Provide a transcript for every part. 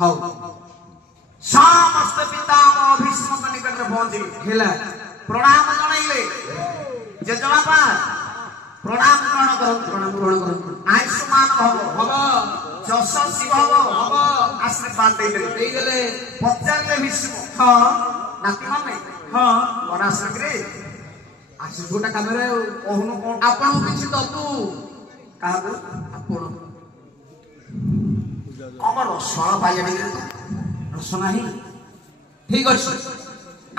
how समस्त पितामह भीष्म निकट में पहुंची हेला प्रणाम जणाइले जेजबापा प्रणाम ग्रहण करो आयुष्मान भव यशस्वी भव आशीर्वाद देले पचारे भीष्म हाँ नाती माने हाँ बड़ा संग्रे आशीष गोटा कामरे कहून कौन आपण किछि दबु काहबो आपण कमर रसण पाइले रस नाही ठीक अछि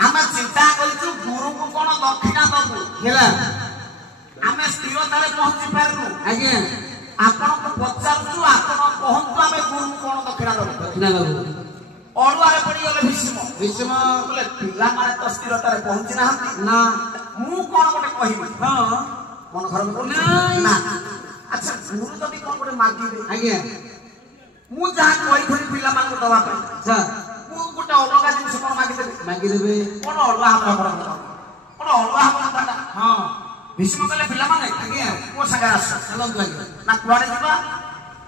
आमे चिंता करिछु गुरु को कोन दक्षिणा दबु हेला आमे स्थिरतारे पहुंची पारनु आज्ञा आपण को पचारछु आपण कहंतु आमे गुरु को कोन दक्षिणा दबु अड़ुआरे पड़ी गले भीष्म बोले पिला माने तो स्थिरतारे पहुंची ना ना मु कोन गोटे कहिबी हां मन घर में ना अच्छा गुरु जदी कोन गोटे मागिबे आज्ञा मु जहा कहि थरी पिला मान को दवा पे अच्छा मु गोटे अलगा जिंस कोन मागी देबे कोन अड़ुआ हमरा कोन अड़ुआ हमरा हां भीष्म कहले पिला माने आज्ञा को संगे आस चलंतु आज्ञा ना कुआडे जिबा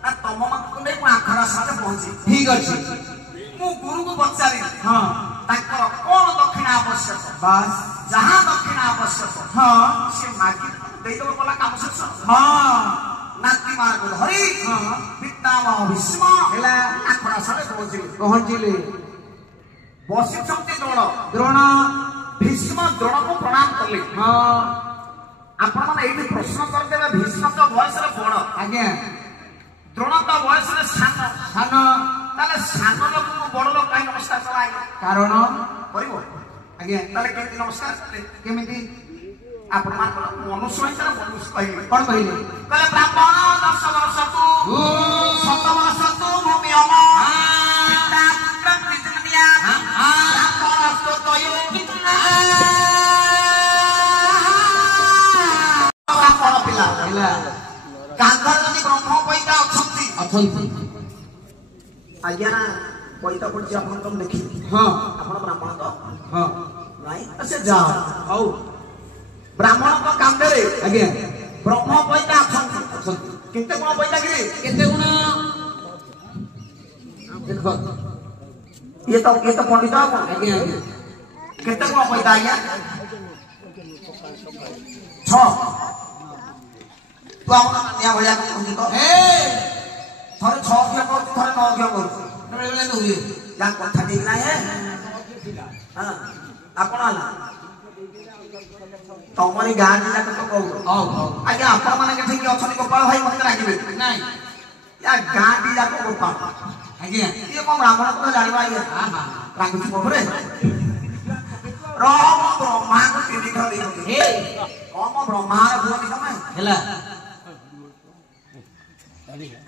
ना तम मान को नै को आखरा साथे पहुंची ठीक अछि मु गुरु को पचारि हां ताकर कोन दक्षिणा आवश्यक बस जहां दक्षिणा आवश्यक हां से मागी देई दो बोला काम शेष हां नाती मार को हरि हां पितामह भीष्म हेला आखरा साथे पहुंचिले बसिछंती द्रोण भीष्म द्रोण को प्रणाम करले हां आपण माने एठी प्रश्न कर देबे भीष्म तो बयस रे बड़ आज्ञा द्रोण तो बयस रे सान ताले सान लोक को बड़ लोक काई नमस्कार करा कारण करिवो आज्ञा ताले केति नमस्कार करले केमिति आपण मान मनुष्य हिसाब मनुष्य कहिबे कोन कहिबे कहले ब्राह्मण 10 वर्ष तू 7 वर्ष तू भूमि अम पिता पुत्र त्रिजनिया ब्राह्मण तो तयो कितना ब्राह्मण पिला कांधर जदी ब्रह्म पैता अछंती आज्ञा पैता पड़छ आपण तुम देखि हां आपण ब्राह्मण तो हां नाही से जाओ हौ ब्राह्मण को कांधे रे आज्ञा ब्रह्म पैता अछंती केते गुण पैता गिरी केते गुण देखो ये तो पंडित आज्ञा केते गुण पैता आज्ञा 6 तू आपण निया भलिया कहू तो ए थरे 6 घिया कर थरे 9 घिया कर बेले बेले होई या कथा ठीक नाही है हां आपण आला तमरी गां जिला तो कहू हां आज्ञा आपण माने के ठीक अछनी गोपाल भाई मते राखिबे नाही या गां जिला को गोपाल आज्ञा ये को ब्राह्मण को जानिबा ये हां हां राखु पोखरे राम ब्रह्मा को तिथि खरी हे कम ब्रह्मा रे भूमि समय हेला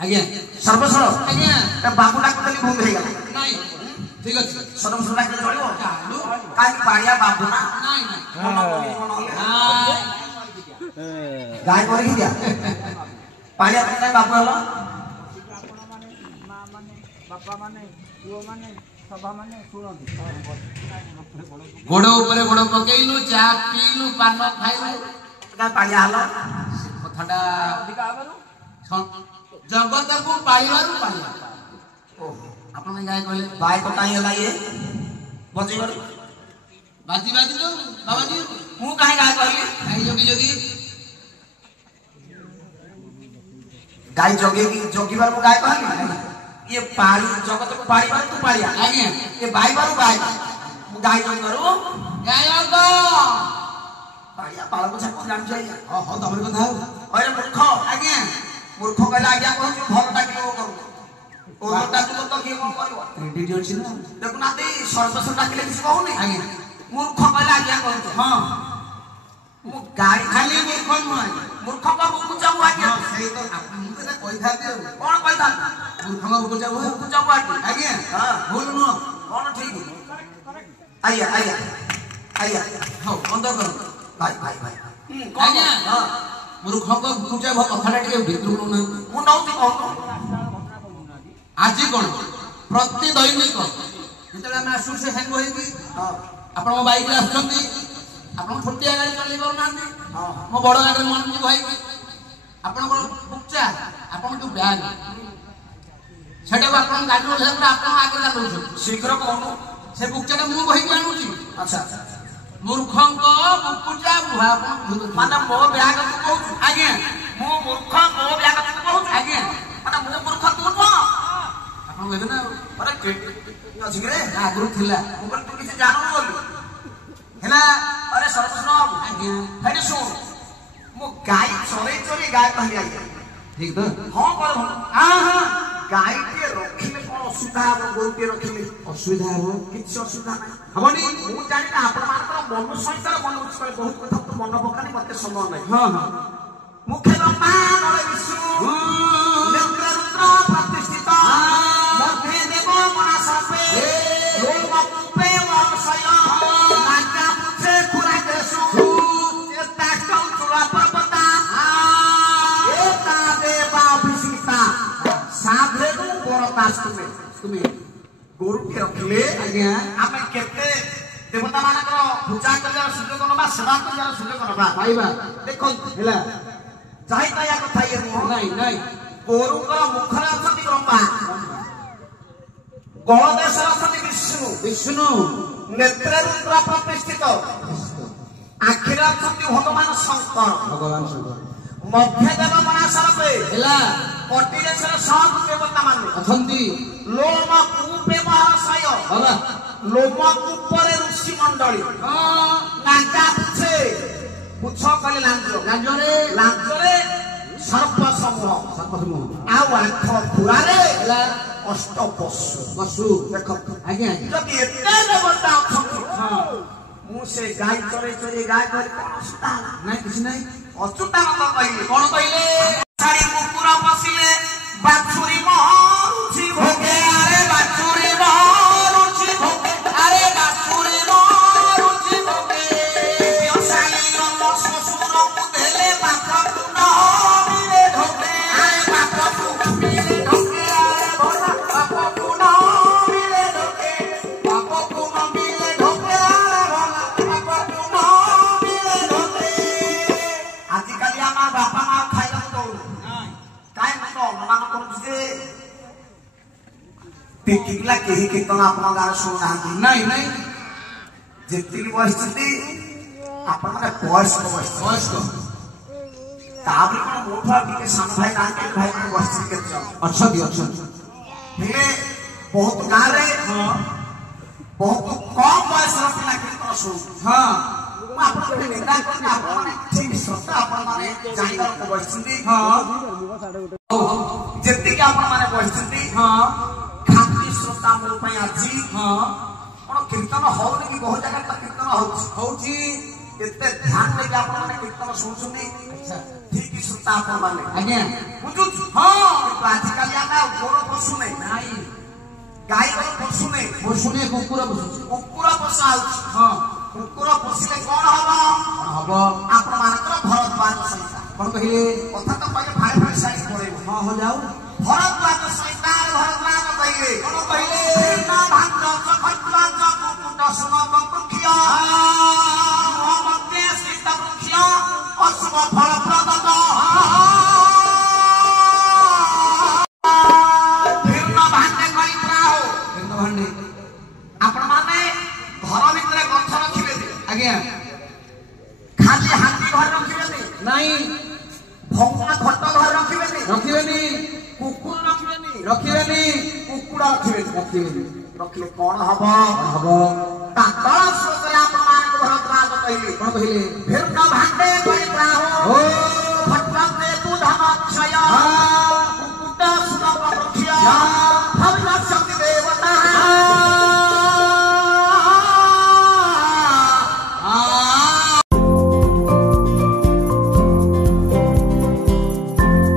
आज्ञा सर्वसर आज्ञा ए बाबू डाक देली भूमि हे गला नाही ठीक अछि सर्वसर डाक चलिबो काई पाड़िया बाबू ना नाही नाही गाय कर ही दिया पाड़िया पे बाबू हलो बापा माने पुओ माने सभा माने सुनंती गोड़ ऊपर गोड़ पकेइलु चा पीलु पान खाइलु का पाड़िया हलो कथाडा अधिका आबरु जगत को पाइबारु पाइया ओ आपण गाय कहले बाय तो काई हला ये बजीवर बाजी बाजी तो बाबा जी मु काहे गाय कहली गाय जोगी जोगी गाय जोगी की जोगीबार को गाय कहली ये पाड़ी जगत को पाइबार तू पाइया आज्ञा ये बाईबारु बाय मु गाय जोगी करू गाय को पाड़िया पाळ को छक जान जाय हो तमर कथा अरे मूर्ख आज्ञा मूर्ख कहला आज्ञा कहू भल डाकिलो करू ओ डाकिलो तो के कोन करबो क्रेडिट अछि ना देखु ना दे सर्वस्व डाकिले किछ कहू नै आज्ञा मूर्ख कहला आज्ञा कहू हां मु गाड़ी खाली मूर्ख का मुकु जाऊ आज्ञा सही तो आपन के कहि थाते कोन कहि था मूर्ख का मुकु जाऊ आज्ञा हां भूल न कोन ठीक आइया हो बंद कर भाई आज्ञा हां मूर्ख को पूजा कथा टिके भितरु न मु नौती कहू आज कोन प्रति दैनिक जेतले हम आसु से संग होई हां आपण मो बाइक रे आछंती आपण छोटिया गाड़ी चली पाउ नांती हां मो बड़ गाड़ी मन जी भाई आपण को बुच्चा आपण जो ब्याग सेटा आपन गाडी ओले आपन आगे लागौ शीघ्र कहू से बुकटा मु बहि जानूची अच्छा मूर्खंक बुकुटा बुहा माने मो ब्याग तू कहू आगे मो मूर्ख मो ब्याग तू कहू आगे माने मो मूर्ख तू न आपन कहबे ना अरे के अछि रे आगु थिला मोबाइल तू किसी जानू बोली हैला अरे सर्वस्नो आगे हेडी सुन मो गाय चोरी चोरी गाय कहली आई ठीक तो हां कर हां हां गाय के रखिले कोन असुविधा हो गोरु के रखिले असुविधा हो किछ असुविधा नै हबनी मु जानि ना आपण मानकर मन सहित मन उच्च बहुत कथा तो मन पकानी मते समय नै हां हां मुखे ब्रह्मा नर विष्णु नेत्र रुद्र प्रतिष्ठित मध्य देव मना सापे लोम कुपे वंशय नागा पुछे खुरा देशु चेता कौ चुरा पर्वता एता देवा अभिषिक्ता साधे को बरदास तुम्हें गोरु के रखिले आज्ञा आमे केते देवता मानकर पूजा करला सुयोग नबा सेवा करला सुयोग नबा पाइबा देखो हैला चाहे या कथा ये नहीं नहीं गोरु कर मुखरे अछति ब्रह्मा गणदेशर अछति विष्णु विष्णु नेत्रे रुद्र प्रतिष्ठित आखिरे अछति भगवान शंकर भगवान शंकर मध्य देव मनासर पे हैला कटिरे सर सब देवता माने अथंती लोम कूपे महाशय बाबा लोम कूपरे ऋषि मंडली हां नागा पुछे पुछ कले लांजरे लांजरे सर्प समूह सर्पसमूह आउ आठ खुरारे हैला अष्ट पशु पशु देख आज्ञा जदि एते देवता अछंती हां मु से गाय चरे चरे गाय कर कोन सुता नहीं किछ नहीं अचुता मत कहिले कोन कहले सारी कुकुर बसिले बाछुरी मरुछि भोगे अरे बाछुरी मारुछि भोगे अरे बाछुरी मारुछि भोगे व्यवसायी रंग ससुर मुदेले बाप पुन मिले ढोके अरे बाप तू मिले ढोके अरे भोला बाप पुन मिले ढोके बाप पुन मिले ढोके अरे भोला बाप पुन मिले ढोके आजिकाली आमा बापा मा खाइला दो काय मत अनुमान करू जे टिकिला केही कीर्तन आपण गार सुना नहीं नहीं जेतिक परिस्थिति आपण माने वयस्क वयस्क ताबरी कोन मोठा के साम भाई नाके भाई को वस्ती के चल अच्छा हे बहुत गारे हां बहुत कम बयस र पिला कीर्तन सुन हां आपण को निंदा करते आपण माने ठीक सत्ता आपण माने जानिगर को वस्ती हां जेतिक आपण माने वस्ती हां खाती श्रोता मो पई आजी हां कोन कीर्तन होउनी कि बहुत जगह त कीर्तन होउची एते ध्यान देके आपण माने कीर्तन सुनछुनी अच्छा ठीक श्रोता आपण माने आज्ञा बुझु हां तो आजकल या गोरो पशु नहीं नहीं गाय को पशु नहीं पशुने कुकुर बसुची कुकुर पशु हां कुकुर पशिले कौन हबो हबो आपण मानकर भरद्वाज संहिता कोन कहिले कथा तो पहिले भाई भाई साइड पड़े हां हो जाओ भरद्वाज संहिता भरद्वाज कहिले कोन कहिले ना भांग सखद्वाज कुकुट सुन बंकिया मोहम्मद सीता बंकिया अशुभ फल प्रदद फिरना भांगे करी प्राओ केन भांडे आपण माने घर भितरे गछ रखिबे आज्ञा खाली हाथी घर रखिबे नहीं भंगा खट घर रखिबे रखिबेनी कुकुर रखिबे रखिबेनी कुकुड़ा रखिबे रखिले कौन हबो हबो ताकळ सोचले आपण मान को भरद्वाज कहिले कोन कहिले फिर न भांडे करी प्राओ ओ फटक दे तू धमक्षय कुकुट सुन बंकिया